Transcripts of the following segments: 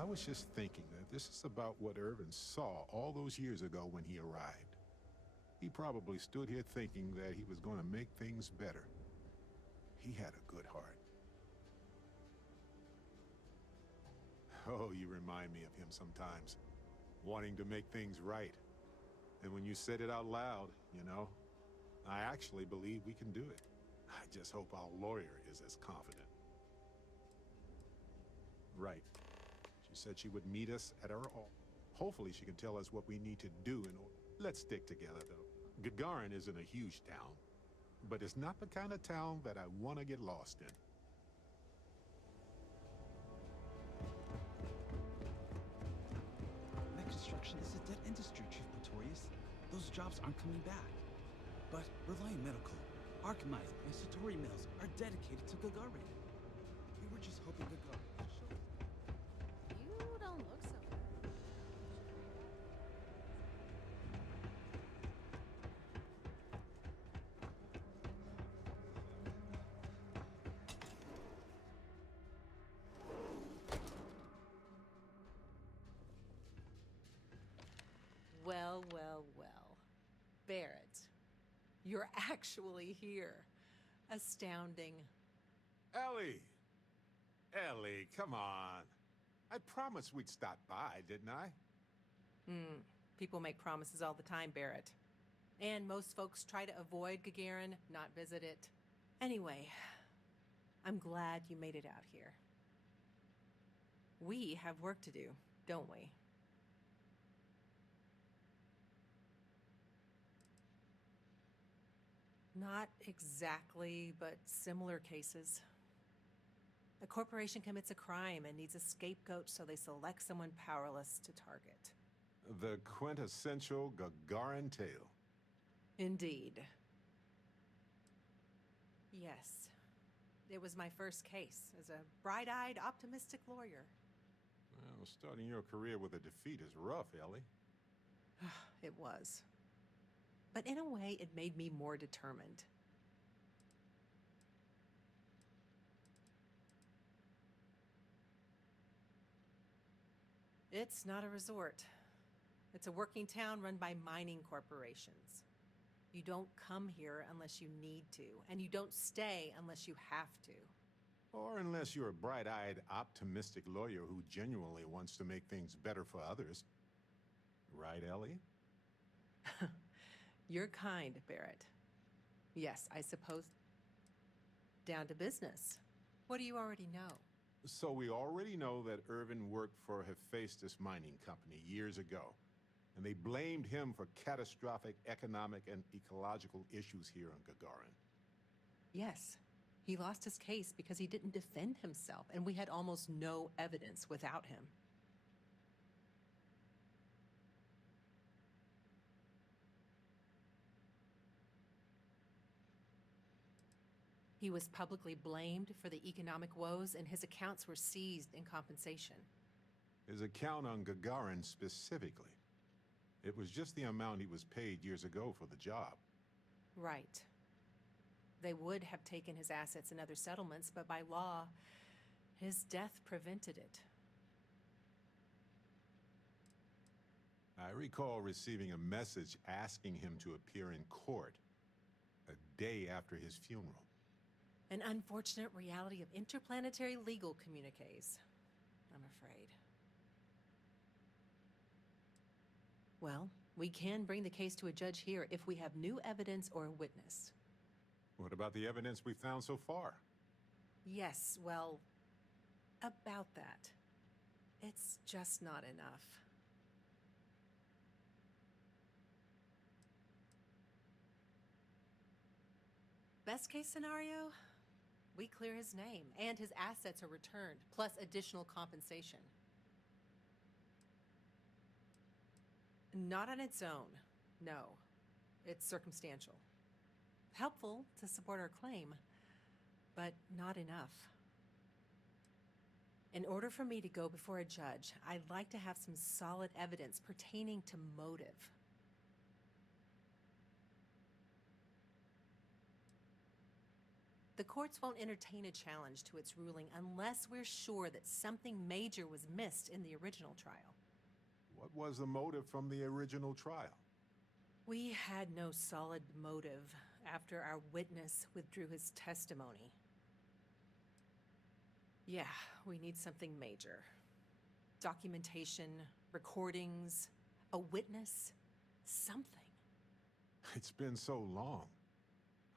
I was just thinking that this is about what Irvin saw all those years ago when he arrived. He probably stood here thinking that he was going to make things better. He had a good heart. Oh, you remind me of him sometimes, wanting to make things right. And when you said it out loud, I actually believe we can do it. I just hope our lawyer is as confident. Right. She said she would meet us at our office. Hopefully she can tell us what we need to do in order. Let's stick together, though. Gagarin isn't a huge town, but it's not the kind of town that I want to get lost in. Net construction is a dead industry, Chief Pretorius. Those jobs aren't coming back. But Reliant Medical, Archmite, and Satori Mills are dedicated to Gagarin. We were just hoping Gagarin could show us. You don't look so good. Well, well, well. Barrett, you're actually here. Astounding. Ellie! Ellie, come on. I promised we'd stop by, didn't I? People make promises all the time, Barrett. And most folks try to avoid Gagarin, not visit it. Anyway, I'm glad you made it out here. We have work to do, don't we? Not exactly, but similar cases. A corporation commits a crime and needs a scapegoat, so they select someone powerless to target. The quintessential Gagarin tale. Indeed. Yes. It was my first case as a bright-eyed, optimistic lawyer. Well, starting your career with a defeat is rough, Ellie. It was. But in a way, it made me more determined. It's not a resort. It's a working town run by mining corporations. You don't come here unless you need to, and you don't stay unless you have to. Or unless you're a bright-eyed, optimistic lawyer who genuinely wants to make things better for others. Right, Ellie? You're kind, Barrett. Yes, I suppose. Down to business. What do you already know? So we already know that Irvin worked for Hephaestus Mining Company years ago, and they blamed him for catastrophic economic and ecological issues here on Gagarin. Yes. He lost his case because he didn't defend himself, and we had almost no evidence without him. He was publicly blamed for the economic woes, and his accounts were seized in compensation. His account on Gagarin specifically. It was just the amount he was paid years ago for the job. Right. They would have taken his assets in other settlements, but by law, his death prevented it. I recall receiving a message asking him to appear in court a day after his funeral. An unfortunate reality of interplanetary legal communiques, I'm afraid. Well, we can bring the case to a judge here if we have new evidence or a witness. What about the evidence we found so far? Yes, well, about that. It's just not enough. Best case scenario? We clear his name, and his assets are returned, plus additional compensation. Not on its own, no. It's circumstantial. Helpful to support our claim, but not enough. In order for me to go before a judge, I'd like to have some solid evidence pertaining to motive. The courts won't entertain a challenge to its ruling unless we're sure that something major was missed in the original trial. What was the motive from the original trial? We had no solid motive after our witness withdrew his testimony. Yeah, we need something major. Documentation, recordings, a witness, something. It's been so long.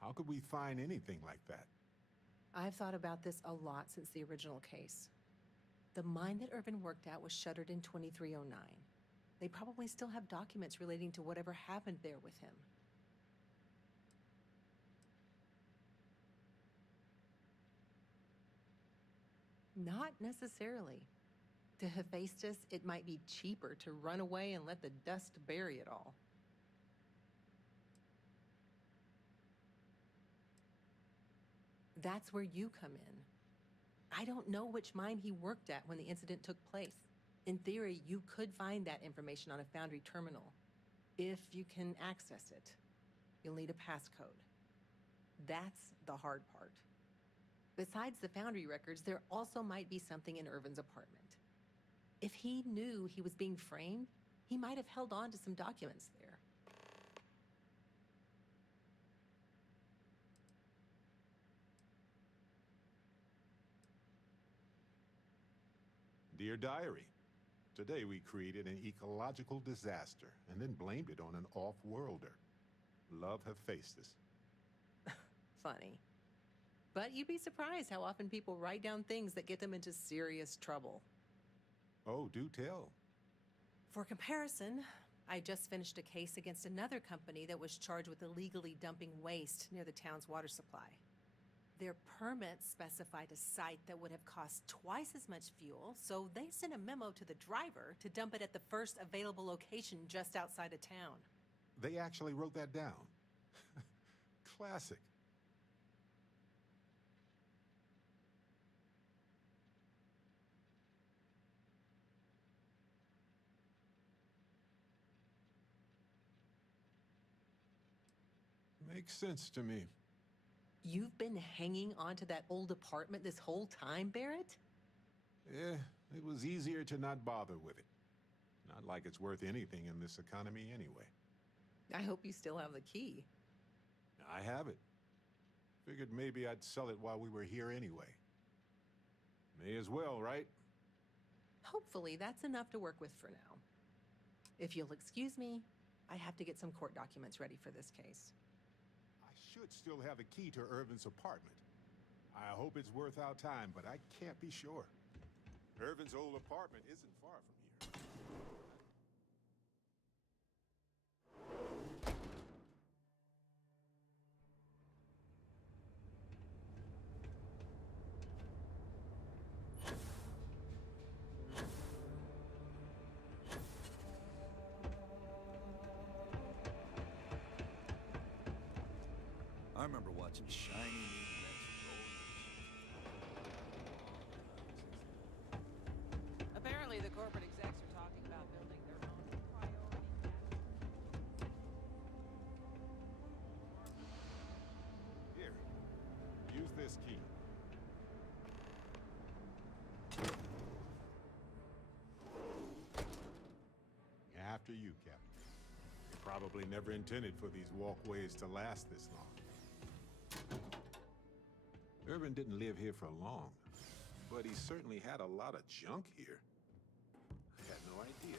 How could we find anything like that? I've thought about this a lot since the original case. The mine that Irvin worked at was shuttered in 2309. They probably still have documents relating to whatever happened there with him. Not necessarily. To Hephaestus, it might be cheaper to run away and let the dust bury it all. That's where you come in. I don't know which mine he worked at when the incident took place. In theory, you could find that information on a Foundry terminal, if you can access it. You'll need a passcode. That's the hard part. Besides the Foundry records, there also might be something in Irvin's apartment. If he knew he was being framed, he might have held on to some documents there. Dear Diary, today we created an ecological disaster and then blamed it on an off-worlder. Love Hephaestus. Funny. But you'd be surprised how often people write down things that get them into serious trouble. Oh, do tell. For comparison, I just finished a case against another company that was charged with illegally dumping waste near the town's water supply. Their permits specified a site that would have cost twice as much fuel, so they sent a memo to the driver to dump it at the first available location just outside of town. They actually wrote that down. Classic. Makes sense to me. You've been hanging on to that old apartment this whole time, Barrett? Yeah, it was easier to not bother with it. Not like it's worth anything in this economy anyway. I hope you still have the key. I have it. Figured maybe I'd sell it while we were here anyway. May as well, right? Hopefully, that's enough to work with for now. If you'll excuse me, I have to get some court documents ready for this case. I should still have the key to Irvin's apartment. I hope it's worth our time, but I can't be sure. Irvin's old apartment isn't far from here. I remember watching shiny new Apparently, the corporate execs are talking about building their own priority Here, use this key. After you, Captain. You probably never intended for these walkways to last this long. Irvin didn't live here for long, but he certainly had a lot of junk here. I had no idea.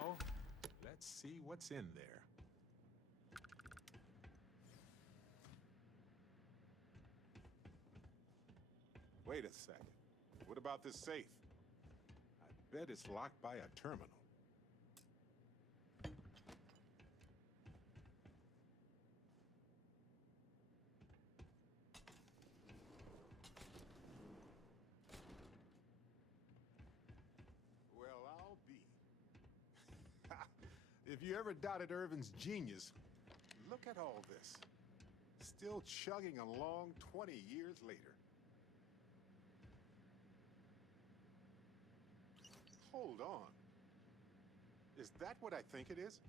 Oh, let's see what's in there. Wait a second. What about this safe? I bet it's locked by a terminal. Well, I'll be. If you ever doubted Irvin's genius, Look at all this. Still chugging along 20 years later. Hold on. Is that what I think it is?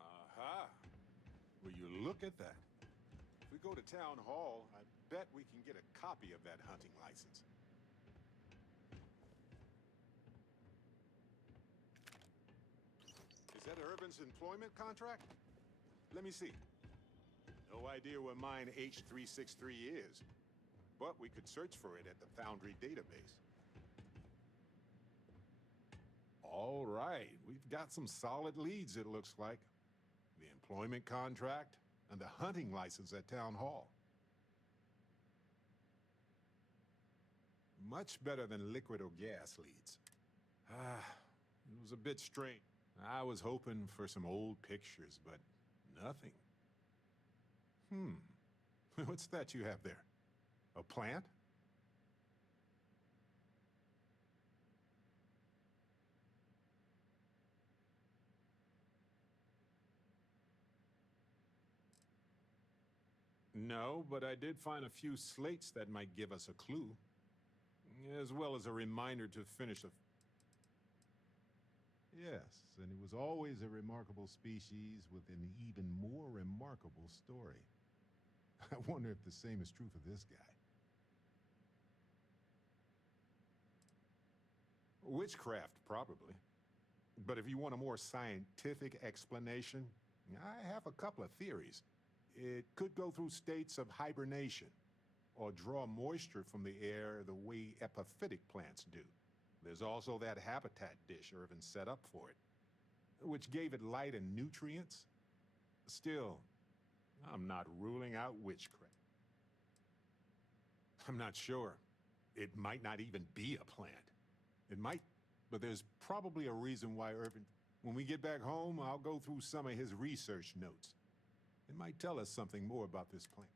Aha! Will you look at that? If we go to town hall, I bet we can get a copy of that hunting license. Is that Irvin's employment contract? Let me see. No idea where mine H363 is, but we could search for it at the Foundry database. All right, we've got some solid leads, it looks like. The employment contract and the hunting license at Town Hall. Much better than liquid or gas leads. It was a bit strange. I was hoping for some old pictures, but nothing. What's that you have there? A plant? No, but I did find a few slates that might give us a clue. As well as a reminder to finish the... Yes, and it was always a remarkable species with an even more remarkable story. I wonder if the same is true for this guy. Witchcraft, probably. But if you want a more scientific explanation, I have a couple of theories. It could go through states of hibernation, or draw moisture from the air the way epiphytic plants do. There's also that habitat dish Irvin set up for it, which gave it light and nutrients. Still, I'm not ruling out witchcraft. I'm not sure. It might not even be a plant. It might, but there's probably a reason why Irvin... When we get back home, I'll go through some of his research notes. It might tell us something more about this plant.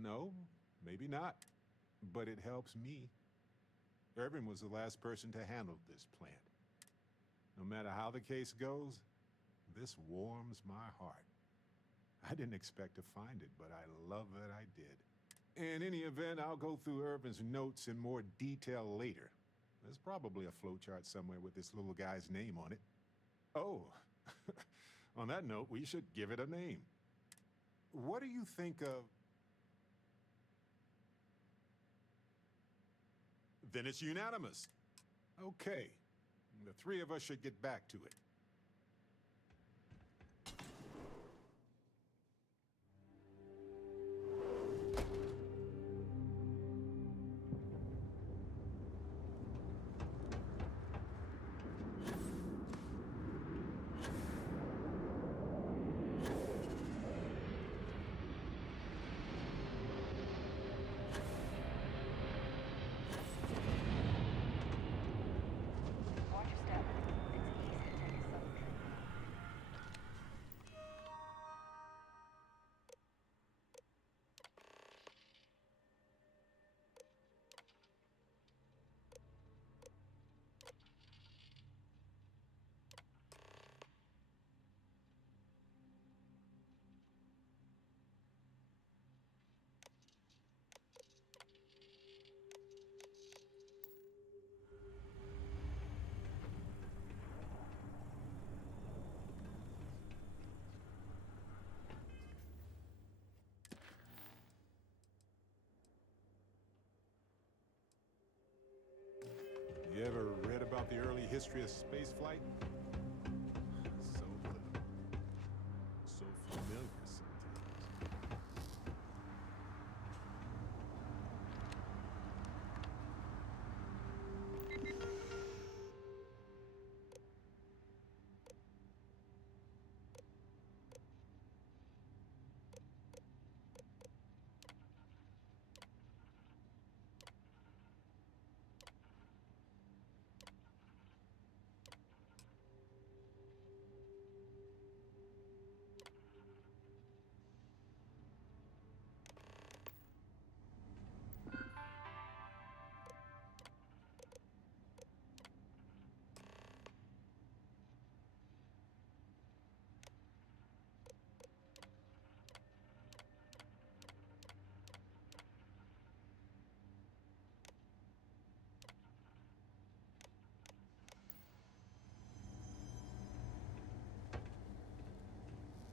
No, maybe not, but it helps me. Irvin was the last person to handle this plant. No matter how the case goes, this warms my heart. I didn't expect to find it, but I love that I did. In any event, I'll go through Irvin's notes in more detail later. There's probably a flowchart somewhere with this little guy's name on it. Oh, on that note, we should give it a name. What do you think of... Then it's unanimous. Okay. The three of us should get back to it. history of spaceflight? So little. So familiar sometimes.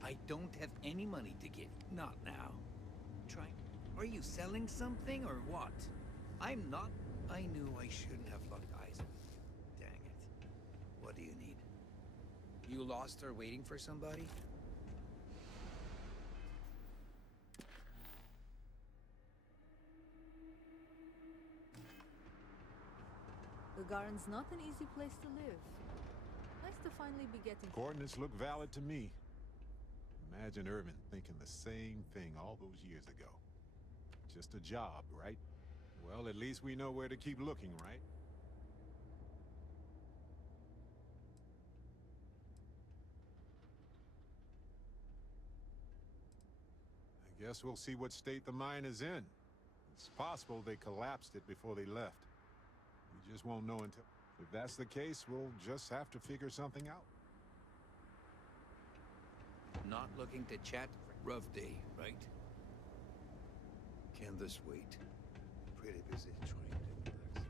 I don't have any money to give. Not now. Try. Are you selling something or what? I'm not. I knew I shouldn't have locked eyes with you. Dang it. What do you need? You lost her waiting for somebody? Gagarin's not an easy place to live. Nice to finally be getting... Coordinates look valid to me. Imagine Irvin thinking the same thing all those years ago. Just a job, right? Well, at least we know where to keep looking, right? I guess we'll see what state the mine is in. It's possible they collapsed it before they left. We just won't know until... If that's the case, we'll just have to figure something out. Not looking to chat? Rough day, right? Can this wait? Pretty busy trying to relax.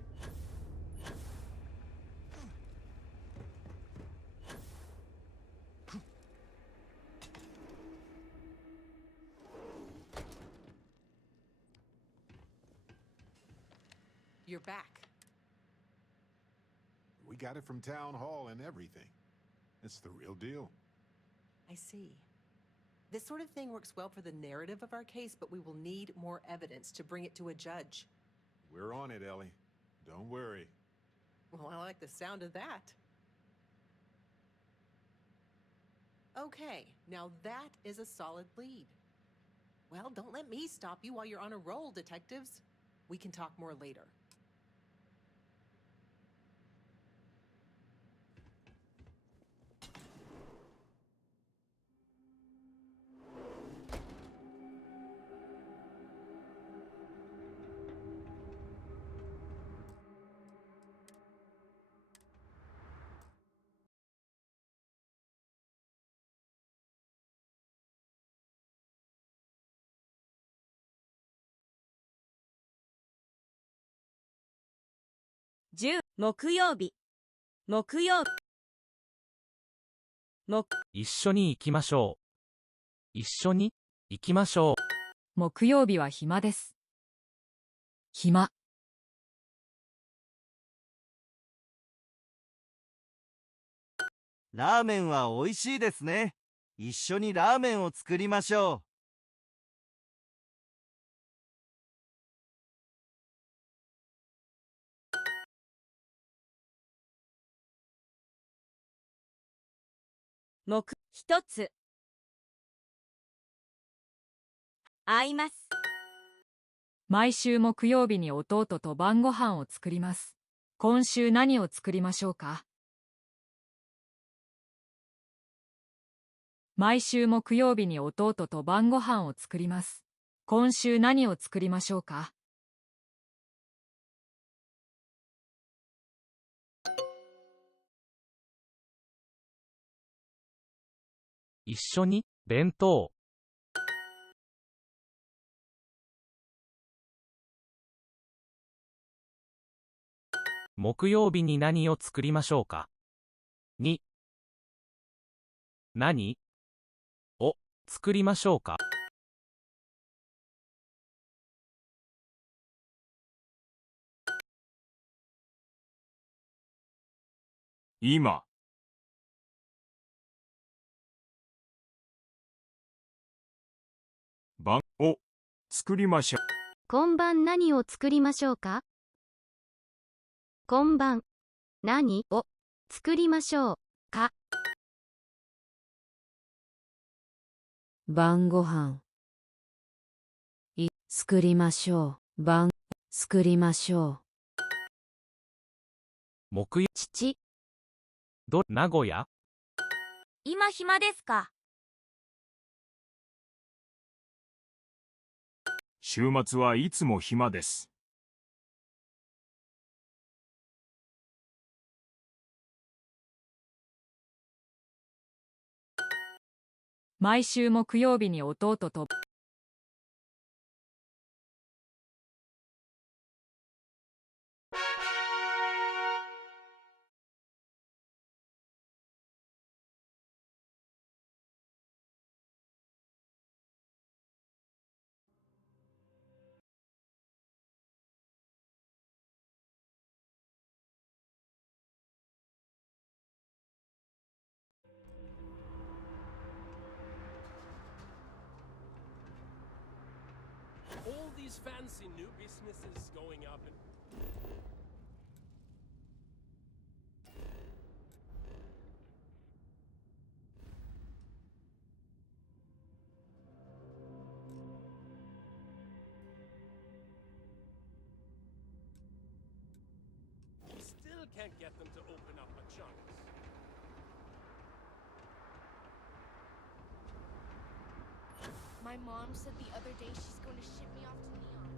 You're back. We got it from Town Hall and everything. It's the real deal. I see. This sort of thing works well for the narrative of our case, but we will need more evidence to bring it to a judge. We're on it, Ellie. Don't worry. Well, I like the sound of that. Okay, now that is a solid lead. Well, don't let me stop you while you're on a roll, detectives. We can talk more later.10木曜日木曜一緒に行きましょう。一緒に行きましょう。木曜日は暇です。暇。ラーメンは美味しいですね。一緒にラーメンを作りましょう。一つ会います。毎週木曜日に弟と晩ご飯を作ります。今週何を作りましょうか？毎週木曜日に弟と晩ご飯を作ります。今週何を作りましょうか？一緒に弁当。木曜日に何を作りましょうか。2何を作りましょうか。今。晩を作りましょう。今晩何を作りましょうか？今晩何を作りましょうか？晩ご飯作りましょう。晩作りましょ木曜、う。父、名古屋、今暇ですか？週末はいつも暇です。毎週木曜日に弟とAll these fancy new businesses going up and still can't get them to open up a chunks. My mom said the other day she's going to ship me off to Neon.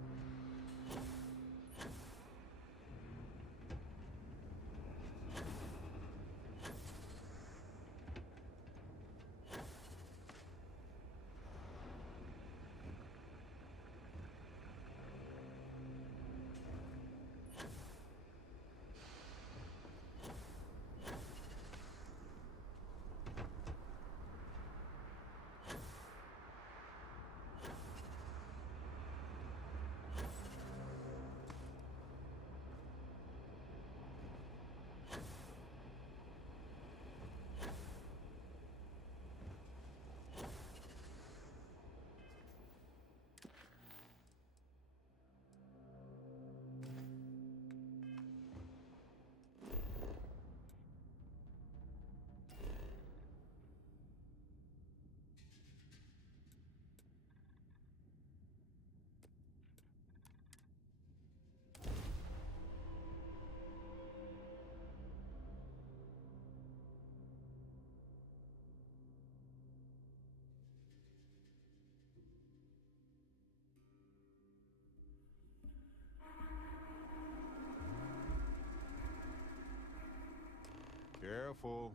Careful.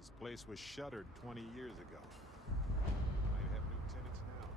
This place was shuttered 20 years ago. Might have new tenants now.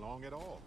long at all.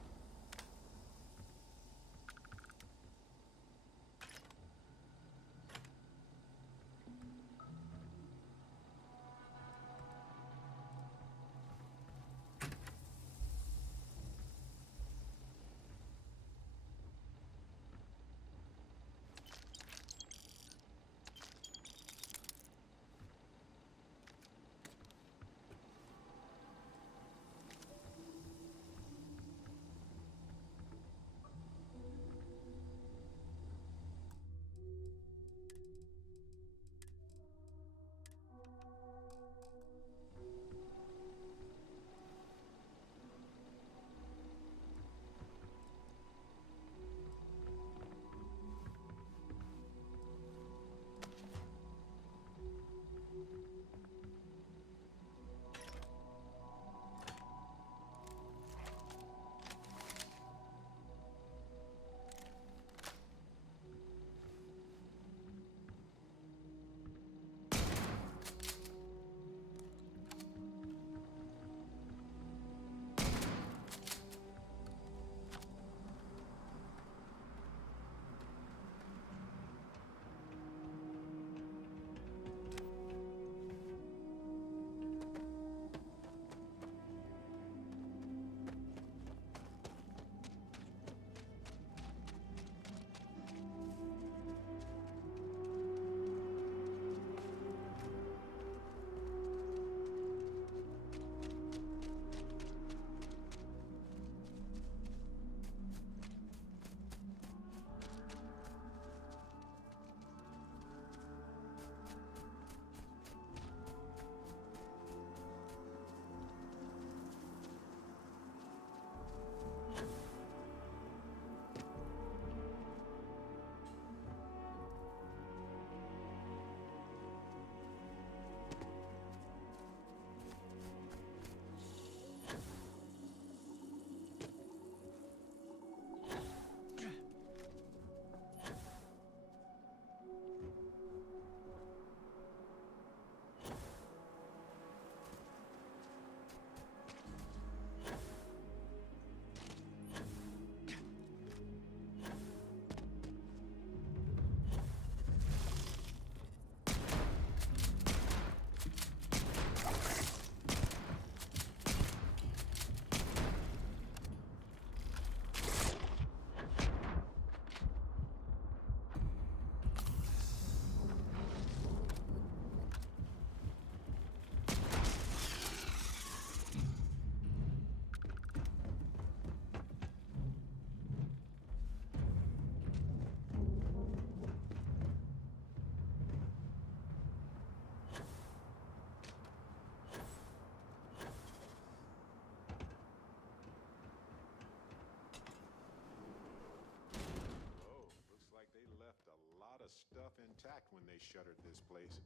Stuff intact when they shuttered this place.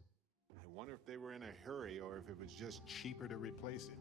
I wonder if they were in a hurry or if it was just cheaper to replace it.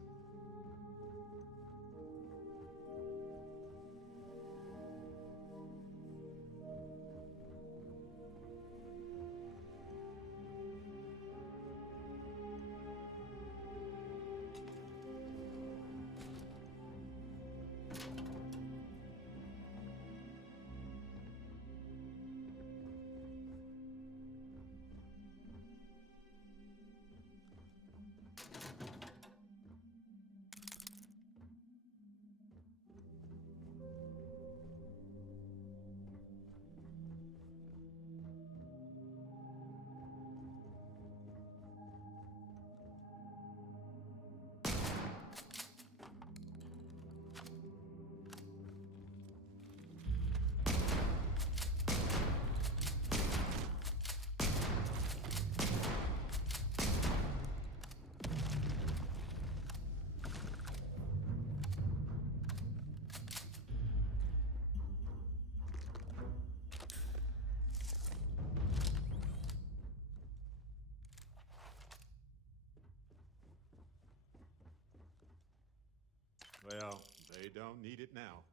Well, they don't need it now.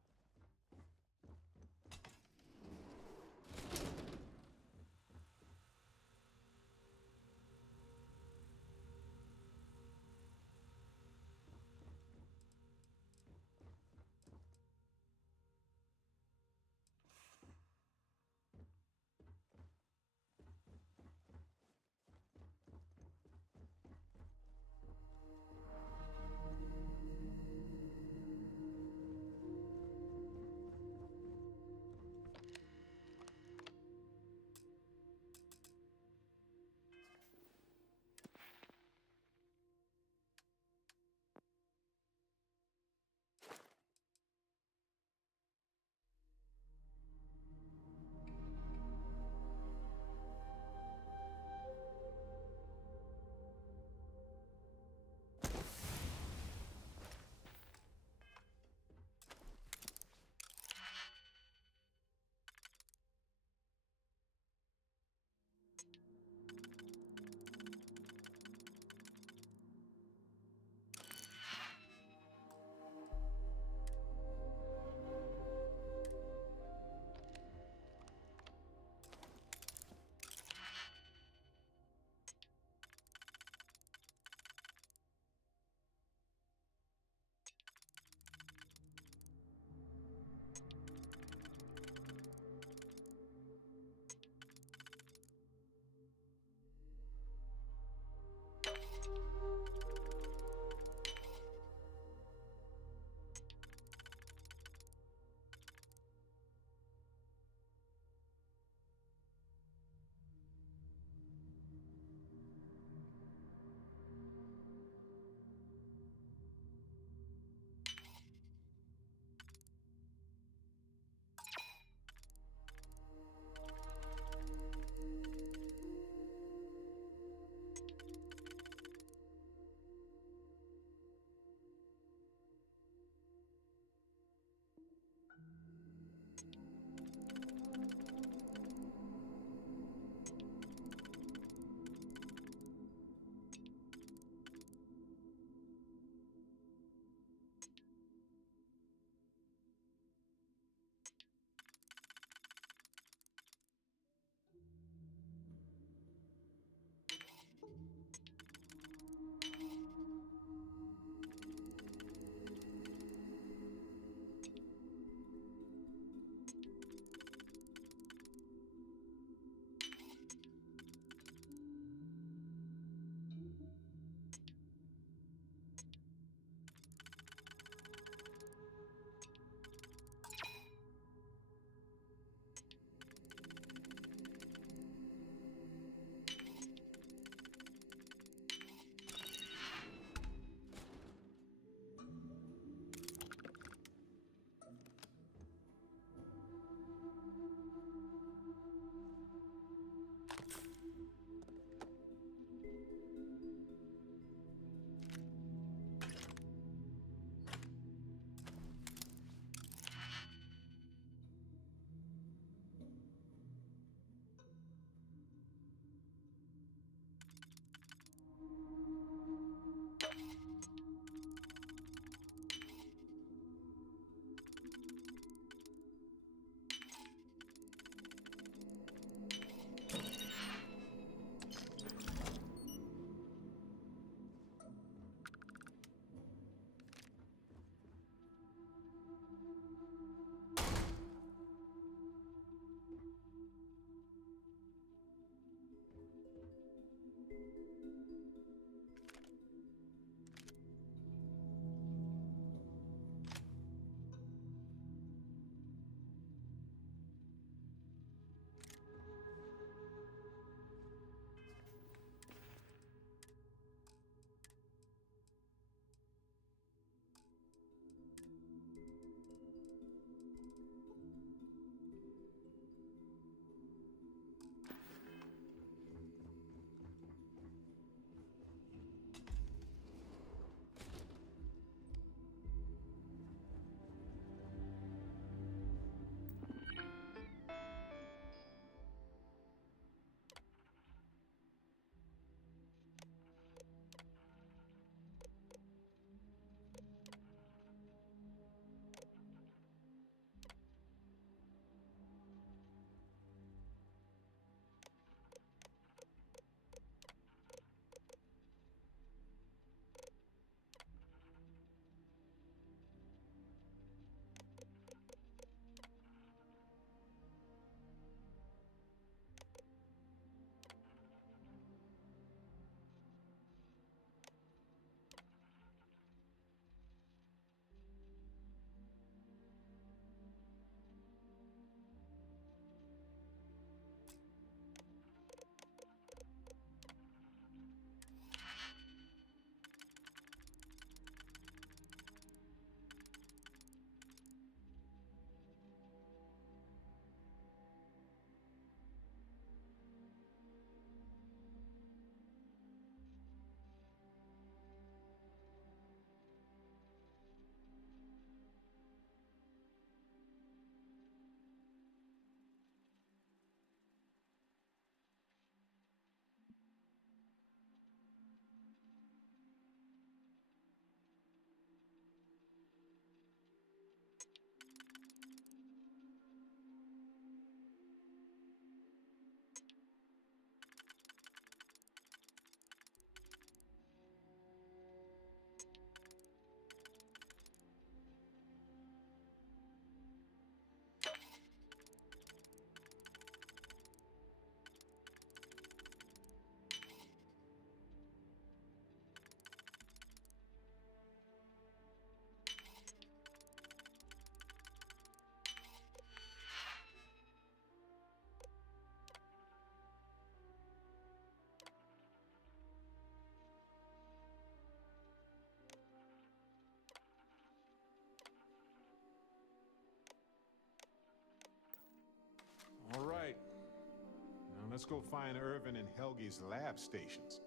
Let's go find Irvin and Helgi's lab stations.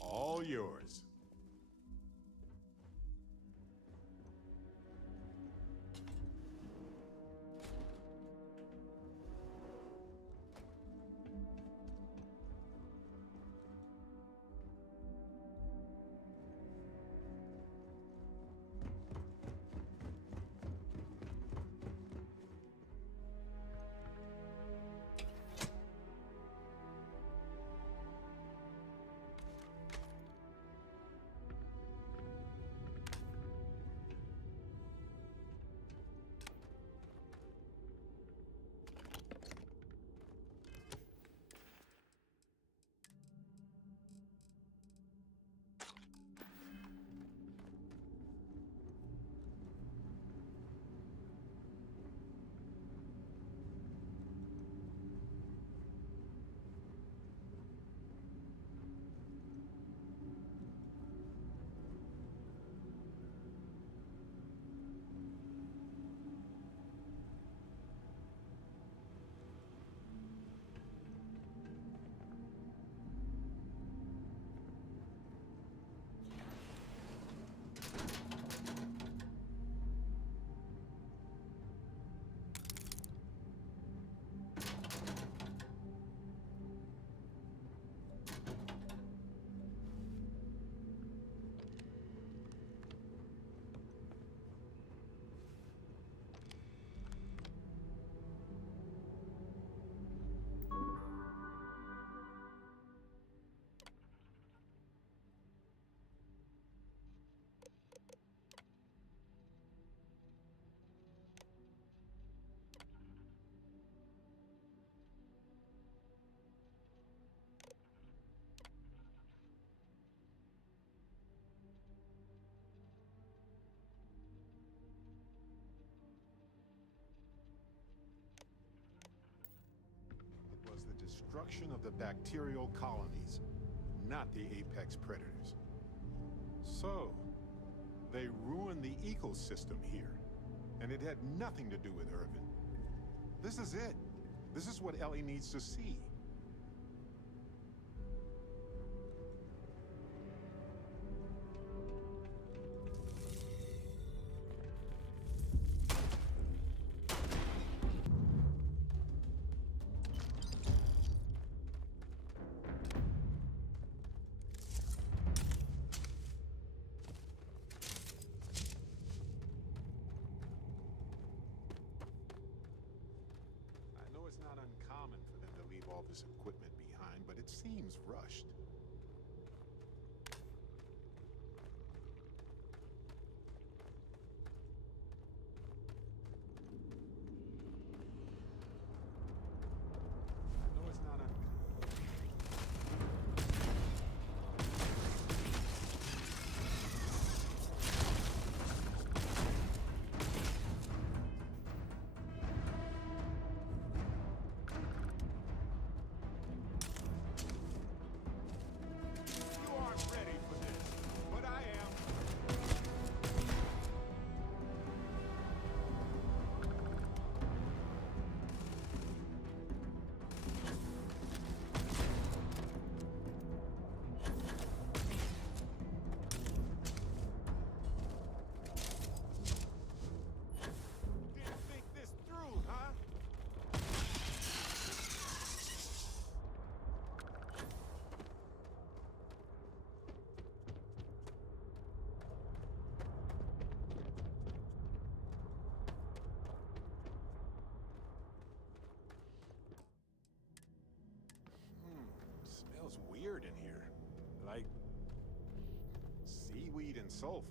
All yours. The destruction of the bacterial colonies, not the apex predators. So, they ruined the ecosystem here, and it had nothing to do with Irvin. This is it. This is what Ellie needs to see. All this equipment behind, but it seems rushed. I know it's not smells weird in here. Like seaweed and sulfur.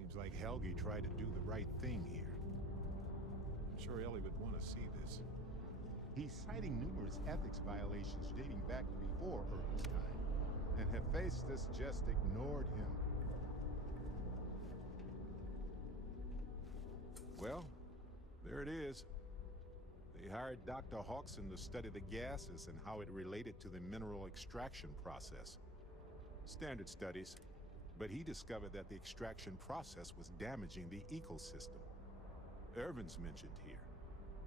Seems like Helgi tried to do the right thing here. I'm sure Ellie would want to see this. He's citing numerous ethics violations dating back to before Urban's time, and Hephaestus just ignored him. Well, there it is. They hired Dr. Hawkson to study the gases and how it related to the mineral extraction process. Standard studies, but he discovered that the extraction process was damaging the ecosystem. Irvin's mentioned here,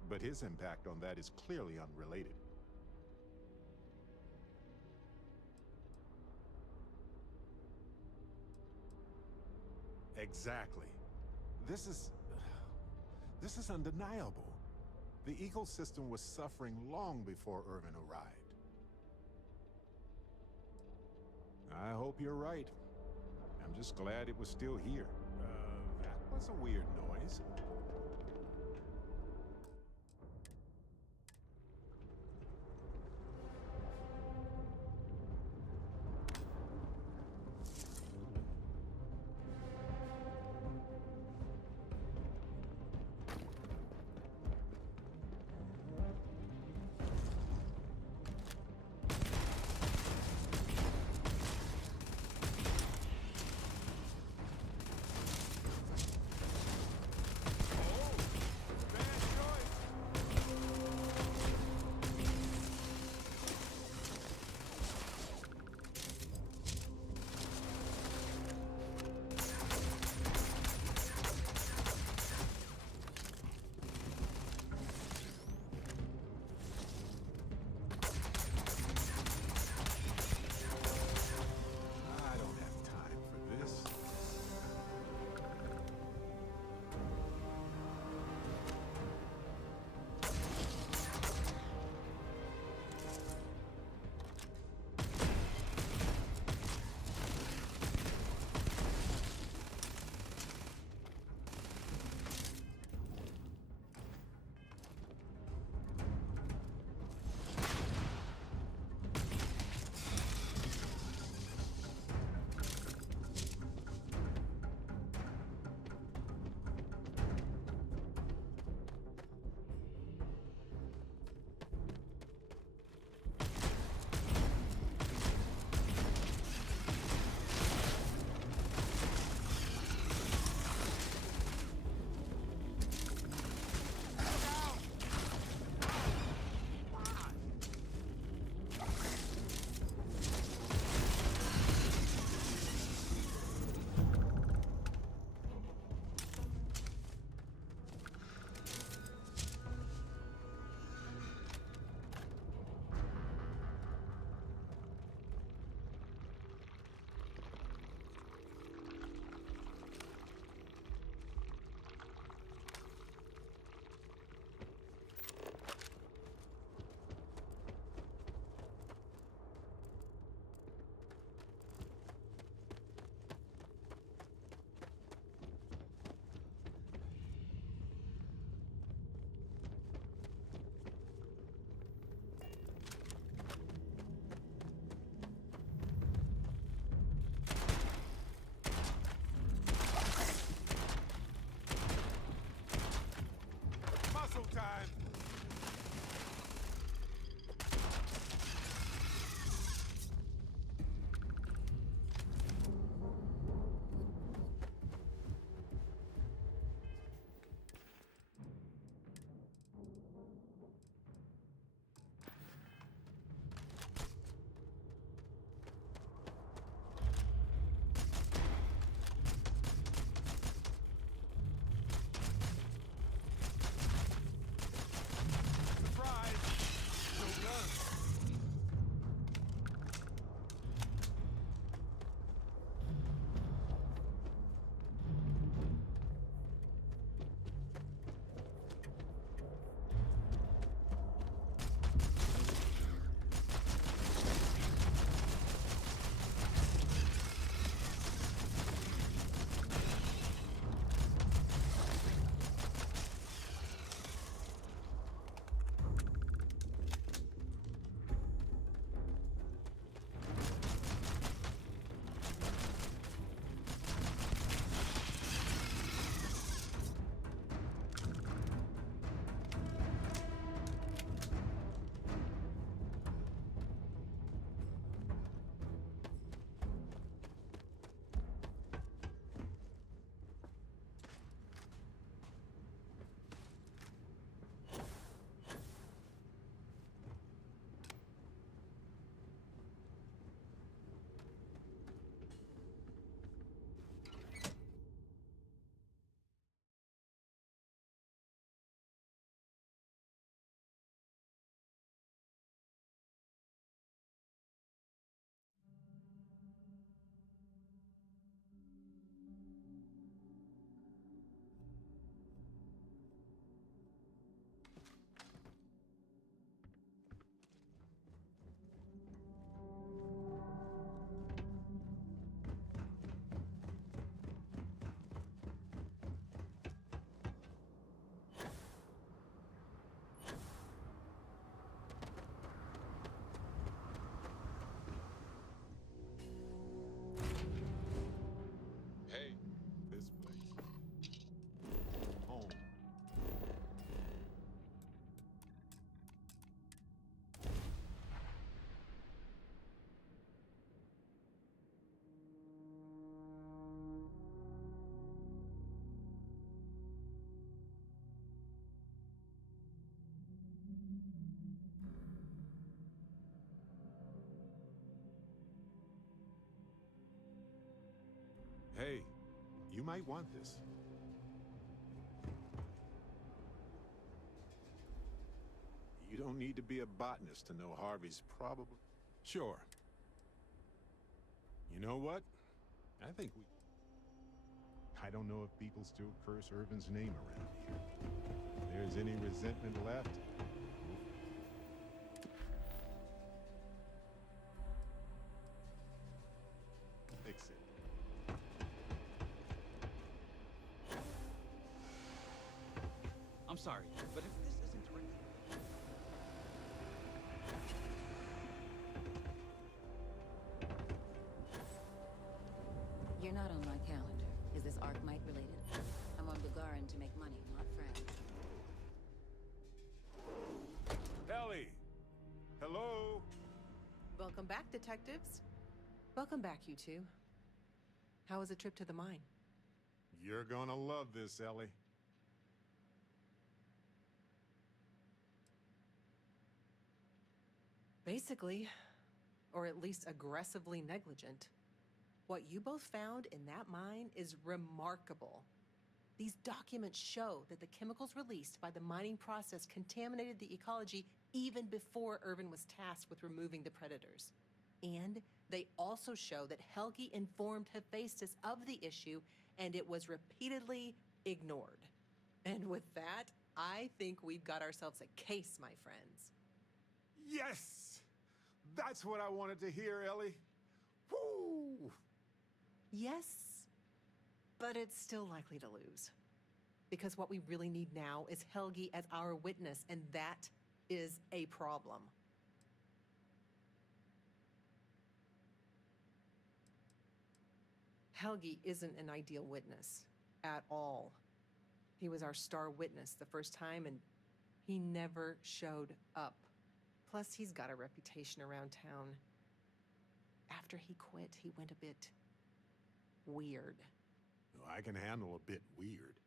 but his impact on that is clearly unrelated. Exactly. This is undeniable. The ecosystem was suffering long before Irvin arrived. I hope you're right. I'm just glad it was still here. That was a weird noise. Hey, you might want this. You don't need to be a botanist to know Harvey's probably... Sure. You know what? I think we... I don't know if people still curse Irvin's name around here. If there's any resentment left, fix it. I'm sorry, but if this isn't directly... You're not on my calendar. Is this Arkmite related? I'm on Gagarin to make money, not friends. Ellie! Hello? Welcome back, detectives. Welcome back, you two. How was the trip to the mine? You're gonna love this, Ellie. Basically, or at least aggressively negligent. What you both found in that mine is remarkable. These documents show that the chemicals released by the mining process contaminated the ecology even before Irvin was tasked with removing the predators. And they also show that Helgi informed Hephaestus of the issue, and it was repeatedly ignored. And with that, I think we've got ourselves a case, my friends. Yes! That's what I wanted to hear, Ellie. Woo! Yes, but it's still likely to lose. Because what we really need now is Helgi as our witness, and that is a problem. Helgi isn't an ideal witness at all. He was our star witness the first time, and he never showed up. Plus, he's got a reputation around town. After he quit, he went a bit weird. I can handle a bit weird.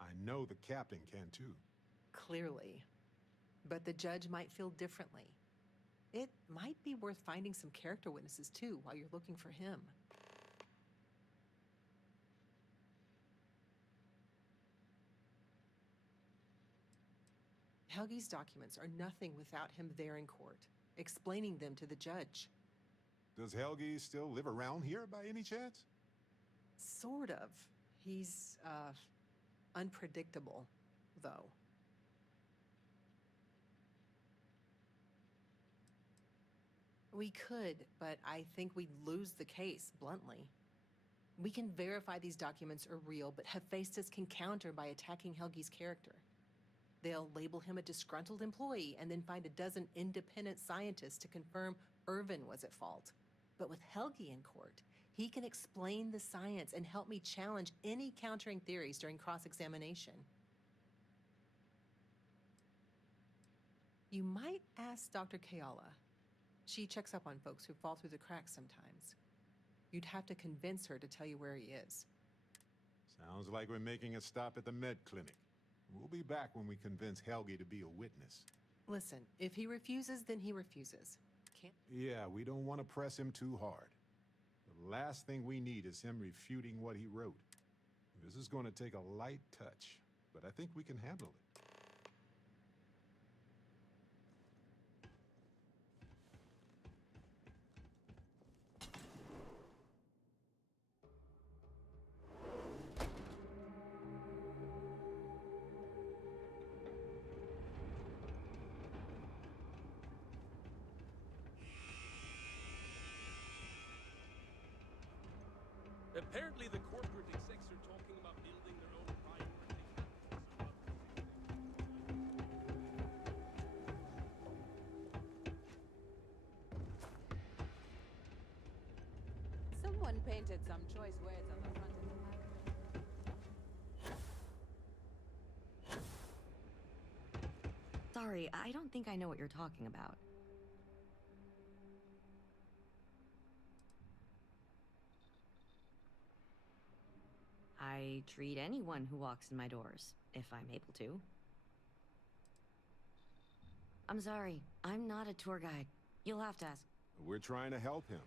I know the captain can too. Clearly. But the judge might feel differently. It might be worth finding some character witnesses too while you're looking for him. Helgi's documents are nothing without him there in court, explaining them to the judge. Does Helgi still live around here by any chance? Sort of. He's, unpredictable, though. We could, but I think we'd lose the case, bluntly. We can verify these documents are real, but Hephaestus can counter by attacking Helgi's character. They'll label him a disgruntled employee and then find a dozen independent scientists to confirm Irvin was at fault. But with Helgi in court, he can explain the science and help me challenge any countering theories during cross-examination. You might ask Dr. Kayala. She checks up on folks who fall through the cracks sometimes. You'd have to convince her to tell you where he is. Sounds like we're making a stop at the med clinic. We'll be back when we convince Helgi to be a witness. Listen, if he refuses, then he refuses. Yeah, we don't want to press him too hard. The last thing we need is him refuting what he wrote. This is going to take a light touch, but I think we can handle it. Apparently the corporate execs are talking about building their own priority Someone painted some choice words on the front of the Sorry, I don't think I know what you're talking about. I treat anyone who walks in my doors, if I'm able to. I'm sorry, I'm not a tour guide. You'll have to ask. We're trying to help him.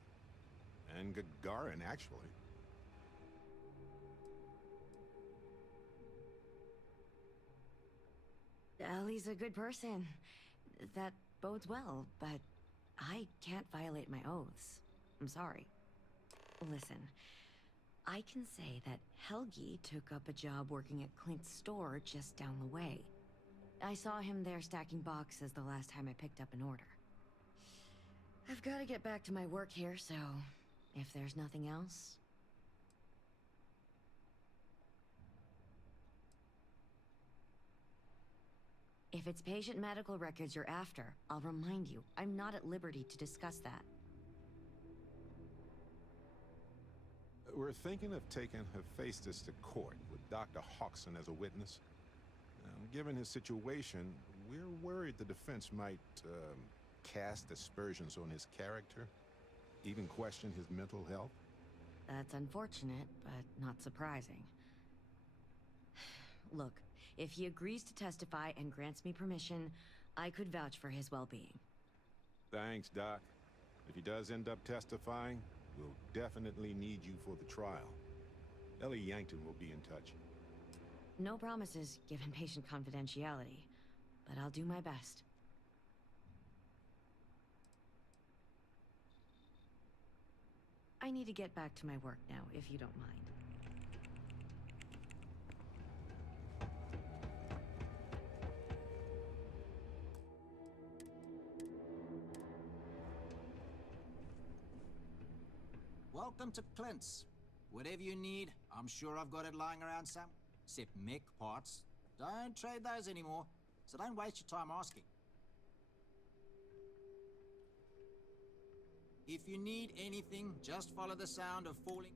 And Gagarin, actually. Ellie's a good person. That bodes well, but I can't violate my oaths. I'm sorry. Listen, I can say that Helgi took up a job working at Clint's store just down the way. I saw him there stacking boxes the last time I picked up an order. I've got to get back to my work here, so if there's nothing else... If it's patient medical records you're after, I'll remind you, I'm not at liberty to discuss that. We're thinking of taking Hephaestus to court with Dr. Hodgson as a witness. Given his situation, we're worried the defense might cast aspersions on his character, even question his mental health. That's unfortunate, but not surprising. Look, if he agrees to testify and grants me permission, I could vouch for his well-being. Thanks, Doc. If he does end up testifying, we'll definitely need you for the trial. Ellie Yankton will be in touch. No promises, given patient confidentiality, but I'll do my best. I need to get back to my work now, if you don't mind. Welcome to Clint's. Whatever you need, I'm sure I've got it lying around some. Except mech parts. Don't trade those anymore, so don't waste your time asking. If you need anything, just follow the sound of falling.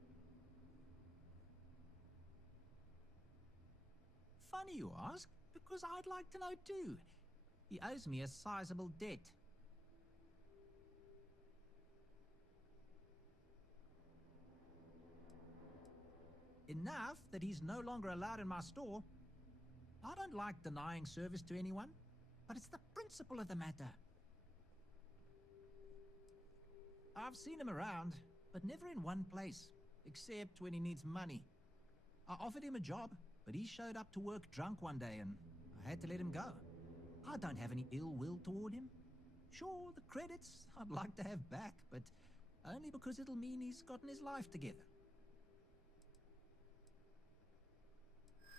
Funny you ask, because I'd like to know too. He owes me a sizable debt. Enough that he's no longer allowed in my store. I don't like denying service to anyone, but it's the principle of the matter. I've seen him around, but never in one place, except when he needs money. I offered him a job, but he showed up to work drunk one day and I had to let him go. I don't have any ill will toward him. Sure, the credits I'd like to have back, but only because it'll mean he's gotten his life together.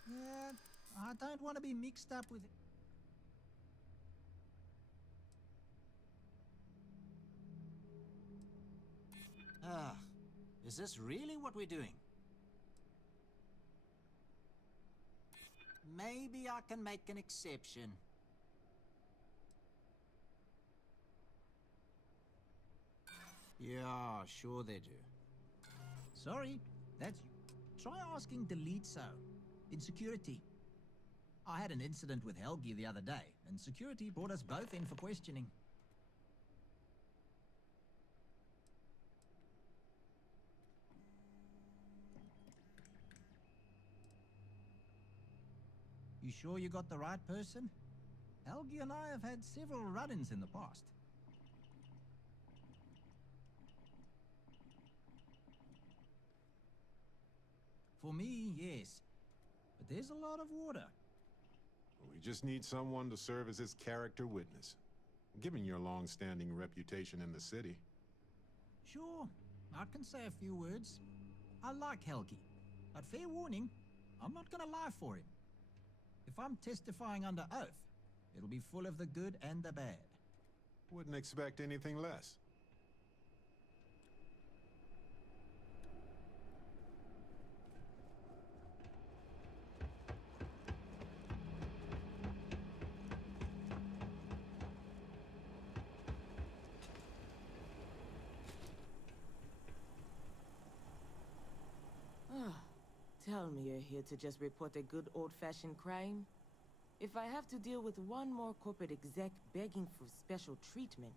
Yeah, I don't want to be mixed up with it. Ah, is this really what we're doing? Maybe I can make an exception. Yeah, sure they do. Sorry, that's... Try asking Delete in security. I had an incident with Helgi the other day, and security brought us both in for questioning. You sure you got the right person? Helgi and I have had several run-ins in the past. For me, yes. But there's a lot of water. We just need someone to serve as his character witness. Given your long-standing reputation in the city. Sure, I can say a few words. I like Helgi, but fair warning, I'm not gonna lie for him. If I'm testifying under oath, it'll be full of the good and the bad. Wouldn't expect anything less. Tell me you're here to just report a good old-fashioned crime? If I have to deal with one more corporate exec begging for special treatment,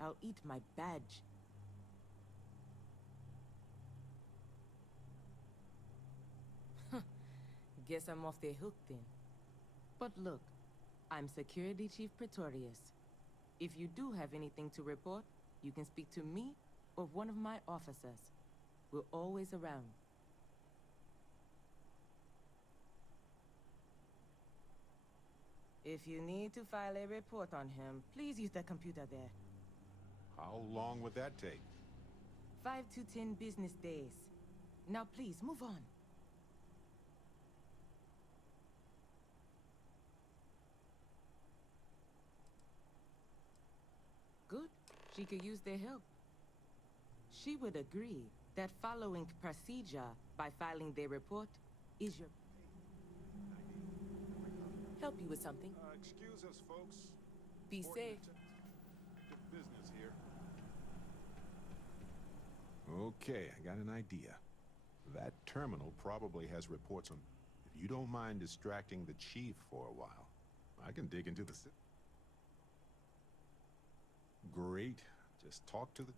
I'll eat my badge. Guess I'm off the hook then. But look, I'm Security Chief Pretorius. If you do have anything to report, you can speak to me or one of my officers. We're always around. If you need to file a report on him, please use the computer there. How long would that take? 5 to 10 business days. Now please, move on. Good. She could use their help. She would agree that following procedure by filing their report is your... Help you with something? Excuse us, folks. Be safe. Active business here. Okay, I got an idea. That terminal probably has reports on... If you don't mind distracting the chief for a while, I can dig into the... Great. Just talk to the...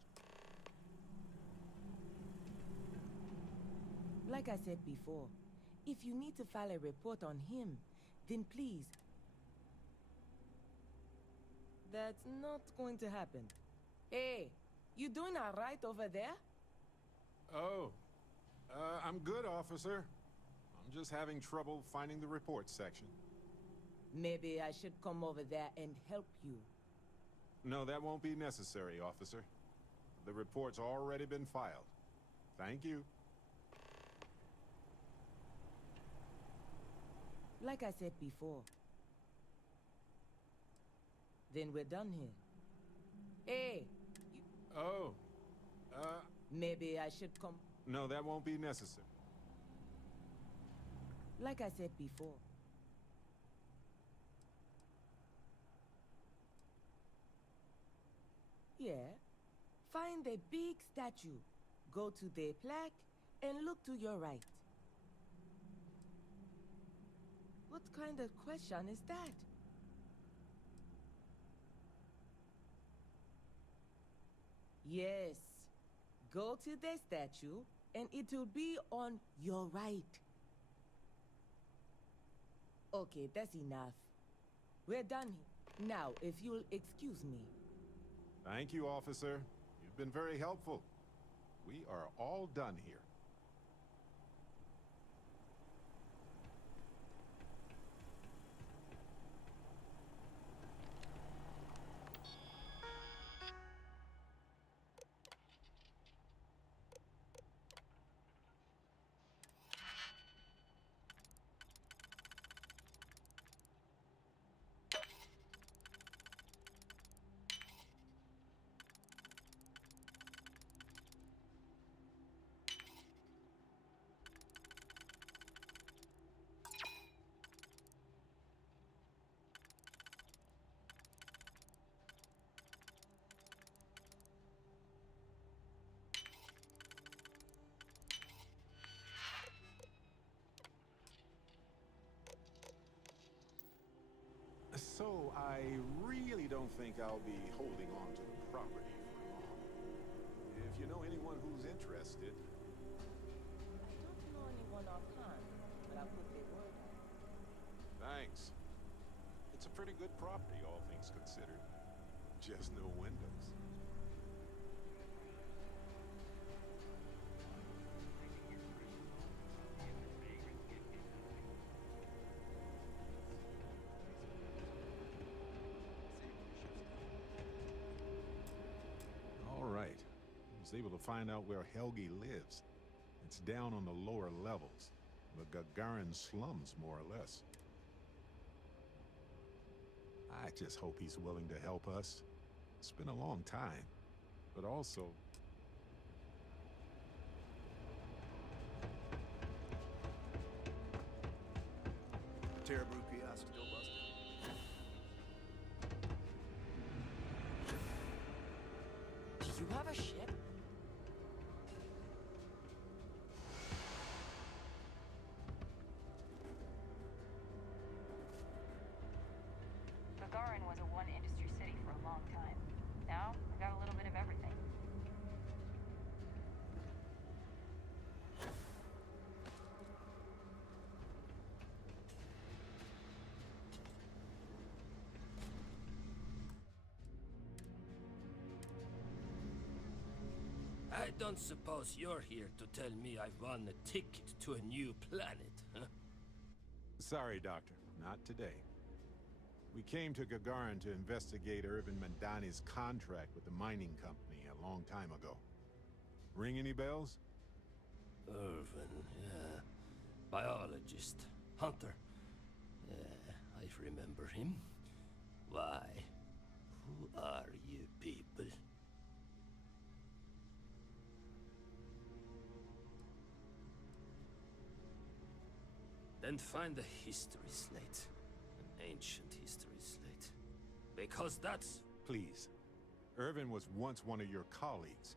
Like I said before, if you need to file a report on him, then please... That's not going to happen. Hey, you doing all right over there? Oh, I'm good, officer. I'm just having trouble finding the report section. Maybe I should come over there and help you. No, that won't be necessary, officer. The report's already been filed. Thank you. Like I said before. Then we're done here. Hey! Oh, Maybe I should come... No, that won't be necessary. Like I said before. Yeah. Find a big statue. Go to the plaque and look to your right. What kind of question is that? Yes. Go to the statue, and it will be on your right. Okay, that's enough. We're done here. Now, if you'll excuse me. Thank you, officer. You've been very helpful. We are all done here. So, I really don't think I'll be holding on to the property for long. If you know anyone who's interested... I don't know anyone offhand, but I'll put the word out. Thanks. It's a pretty good property, all things considered. Just no windows. Able to find out where Helgi lives. It's down on the lower levels, the Gagarin slums, more or less. I just hope he's willing to help us. It's been a long time, but also... Terrible curiosity, still busted. Do you have a ship? Gagarin was a one-industry city for a long time. Now, we got a little bit of everything. I don't suppose you're here to tell me I've won a ticket to a new planet, huh? Sorry, Doctor. Not today. We came to Gagarin to investigate Irvin Mandani's contract with the mining company a long time ago. Ring any bells? Irvin, yeah. Biologist. Hunter. Yeah, I remember him. Why? Who are you people? Then find a history slate. An ancient history slate. Because that's... Please. Irvin was once one of your colleagues.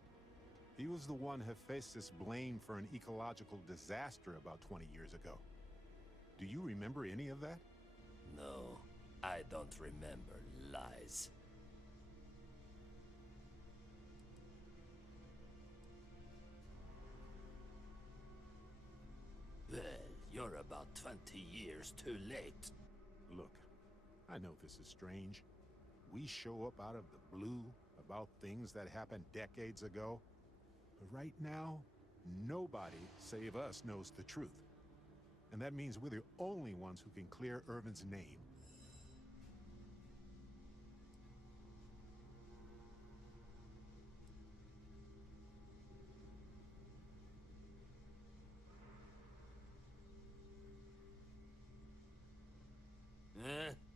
He was the one Hephaestus blamed for an ecological disaster about 20 years ago. Do you remember any of that? No, I don't remember lies. Well, you're about 20 years too late. Look, I know this is strange. We show up out of the blue about things that happened decades ago. But right now, nobody save us knows the truth. And that means we're the only ones who can clear Irvin's name.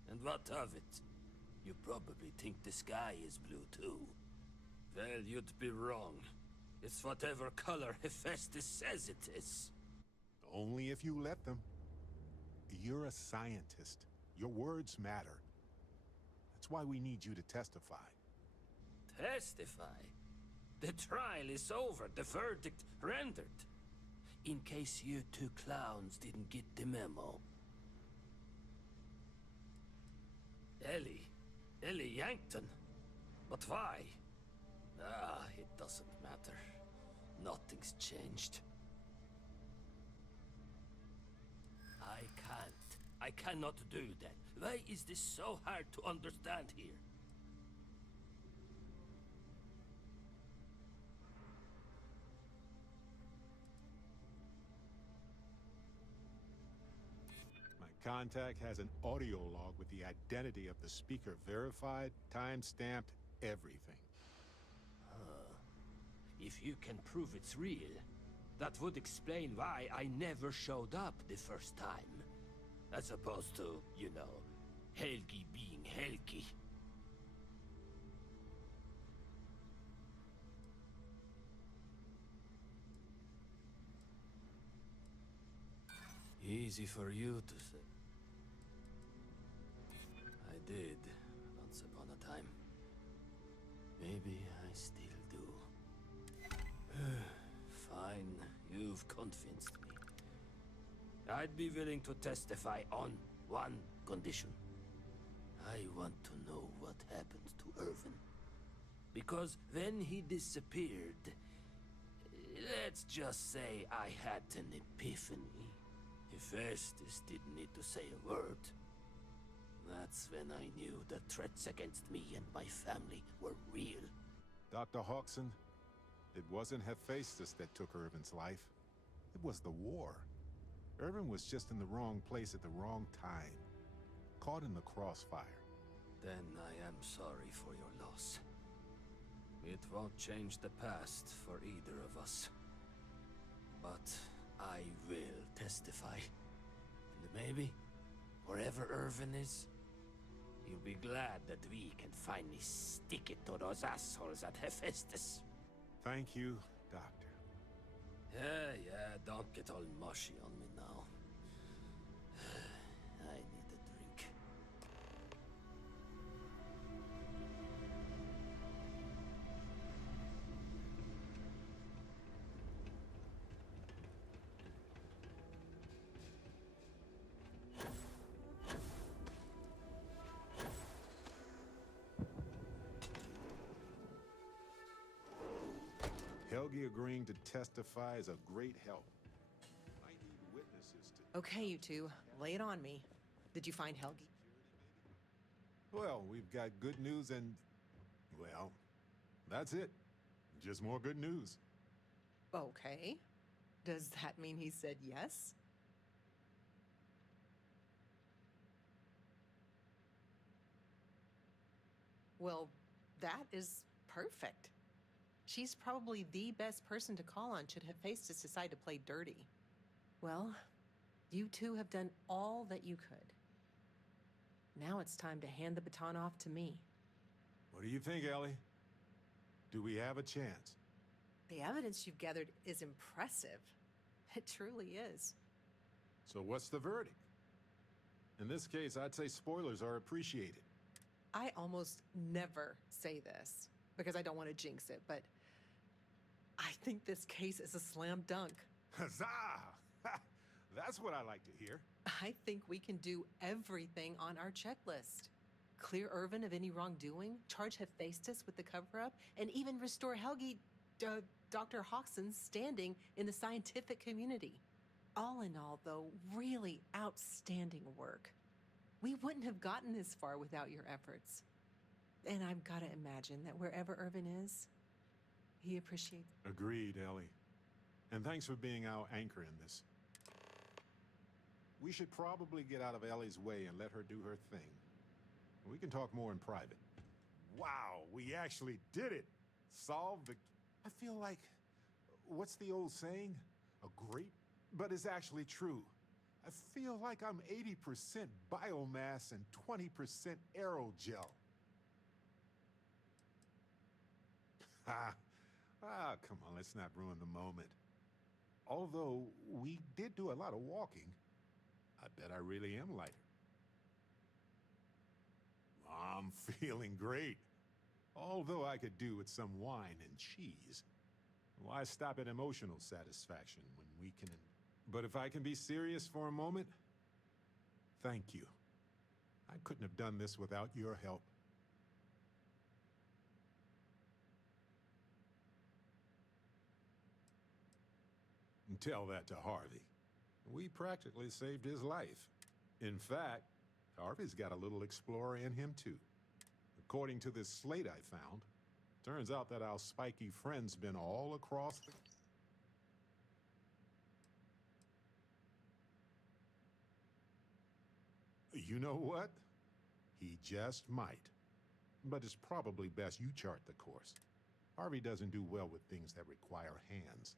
And what of it? You probably think the sky is blue too. Well, you'd be wrong. It's whatever color Hephaestus says it is. Only if you let them. You're a scientist. Your words matter. That's why we need you to testify. Testify? The trial is over, the verdict rendered. In case you two clowns didn't get the memo. Ellie Yankton? But why? Ah, it doesn't matter. Nothing's changed. I cannot do that. Why is this so hard to understand here? My contact has an audio log with the identity of the speaker verified, time-stamped, everything. If you can prove it's real, that would explain why I never showed up the first time. As opposed to, you know, Helgi being Helgi. Easy for you to say. I did, once upon a time. Maybe I still do. Fine, you've convinced me. I'd be willing to testify on one condition. I want to know what happened to Irvin. Because when he disappeared, let's just say I had an epiphany. Hephaestus didn't need to say a word. That's when I knew the threats against me and my family were real. Dr. Hawkson, it wasn't Hephaestus that took Irvin's life. It was the war. Irvin was just in the wrong place at the wrong time. Caught in the crossfire. Then I am sorry for your loss. It won't change the past for either of us. But I will testify. And maybe, wherever Irvin is, he'll be glad that we can finally stick it to those assholes at Hephaestus. Thank you, Doctor. Yeah, don't get all mushy on me now. I need a drink. Helgi agreeing to testify is a great help. I need witnesses to... Okay, you two, lay it on me. Did you find Helgi? Well, we've got good news and... well, that's it. Just more good news. Okay. Does that mean he said yes? Well, that is perfect. She's probably the best person to call on should Hephaestus decide to play dirty. Well, you two have done all that you could. Now it's time to hand the baton off to me. What do you think, Ellie? Do we have a chance? The evidence you've gathered is impressive. It truly is. So what's the verdict? In this case, I'd say spoilers are appreciated. I almost never say this because I don't want to jinx it, but I think this case is a slam dunk. Huzzah! That's what I like to hear. I think we can do everything on our checklist. Clear Irvin of any wrongdoing, charge Hephaestus with the cover-up, and even restore Helgi, Dr. Hawkson's standing in the scientific community. All in all, though, really outstanding work. We wouldn't have gotten this far without your efforts. And I've got to imagine that wherever Irvin is, he appreciates. Agreed, Ellie. And thanks for being our anchor in this. We should probably get out of Ellie's way and let her do her thing. We can talk more in private. Wow, we actually did it! Solved the... I feel like... What's the old saying? A great... But it's actually true. I feel like I'm 80% biomass and 20% aerogel. Come on, let's not ruin the moment. Although we did do a lot of walking, I bet I really am lighter. I'm feeling great. Although I could do with some wine and cheese. Why stop at emotional satisfaction when we can... But if I can be serious for a moment, thank you. I couldn't have done this without your help. And tell that to Harvey. We practically saved his life. In fact, Harvey's got a little explorer in him too. According to this slate I found, turns out that our spiky friend's been all across the... You know what? He just might. But it's probably best you chart the course. Harvey doesn't do well with things that require hands.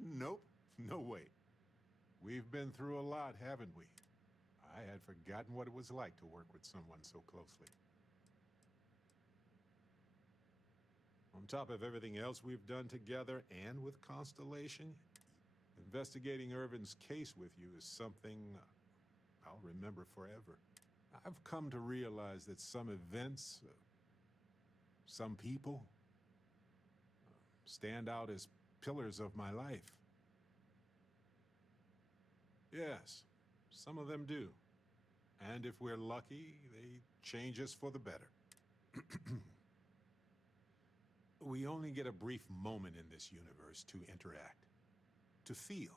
Nope, no way. We've been through a lot, haven't we? I had forgotten what it was like to work with someone so closely. On top of everything else we've done together and with Constellation, investigating Irvin's case with you is something I'll remember forever. I've come to realize that some events, some people, stand out as pillars of my life. Yes, some of them do. And if we're lucky, they change us for the better. We only get a brief moment in this universe to interact, to feel,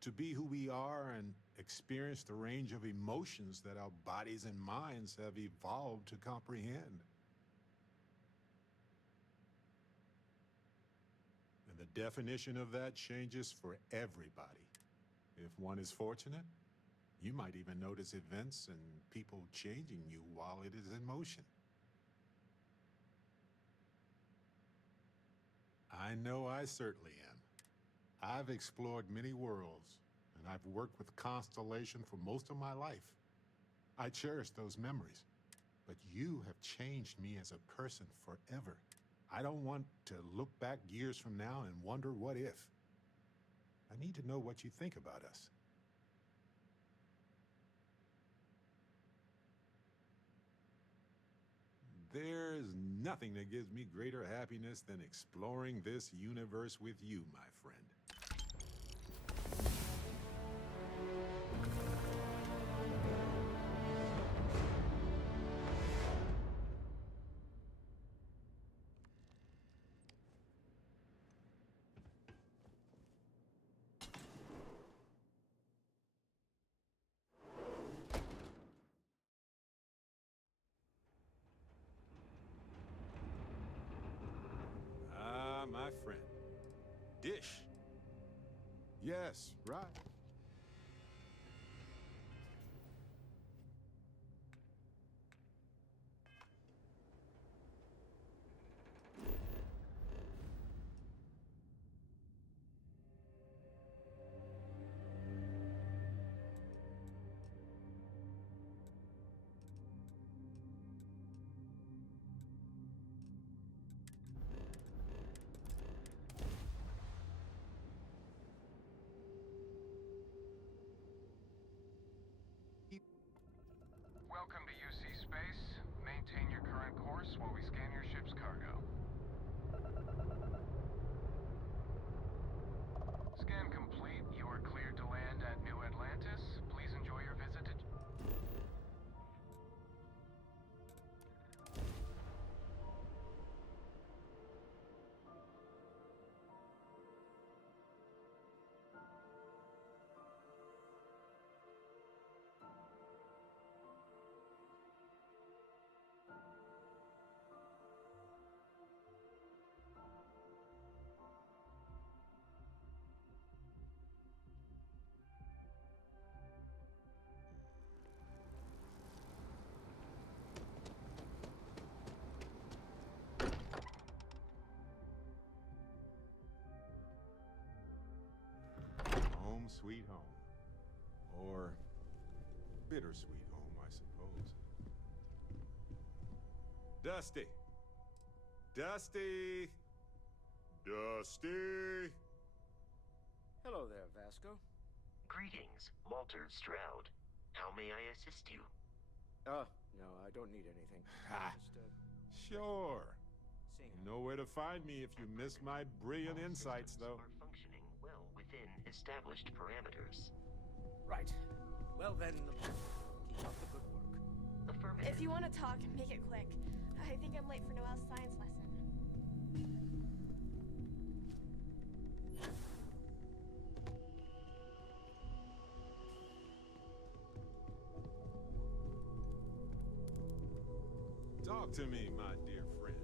to be who we are and experience the range of emotions that our bodies and minds have evolved to comprehend. And the definition of that changes for everybody. If one is fortunate, you might even notice events and people changing you while it is in motion. I know I certainly am. I've explored many worlds, and I've worked with Constellation for most of my life. I cherish those memories, but you have changed me as a person forever. I don't want to look back years from now and wonder what if. I need to know what you think about us. There's nothing that gives me greater happiness than exploring this universe with you, my friend. My friend. Dish. Yes, right. sweet home. Or bittersweet home, I suppose. Dusty! Dusty! Dusty! Hello there, Vasco. Greetings, Walter Stroud. How may I assist you? No, I don't need anything. Ha! Sure. You know where to find me if you miss my brilliant insights, though. Are functioning well within established parameters. Right. Well then, keep up the good work. Affirmative. If you want to talk, make it quick. I think I'm late for Noelle's science lesson. Talk to me, my dear friend.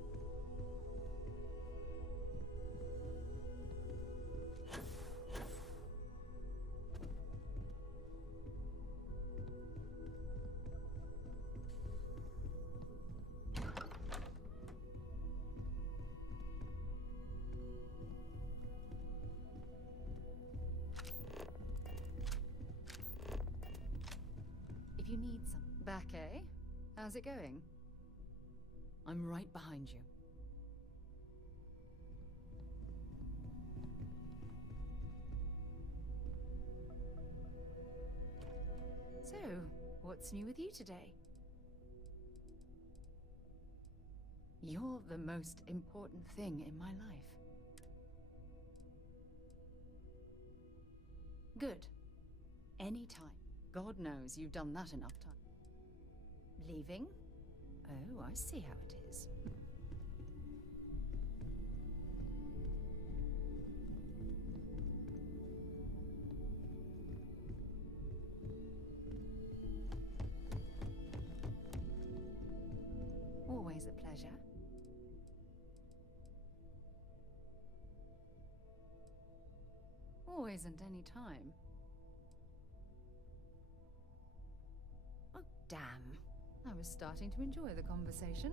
If you need some. Back, eh? How's it going? I'm right behind you. So, what's new with you today? You're the most important thing in my life. Good. Anytime. God knows you've done that enough time. Leaving? Oh, I see how it is. Always a pleasure. Always and any time. Oh, damn. I was starting to enjoy the conversation.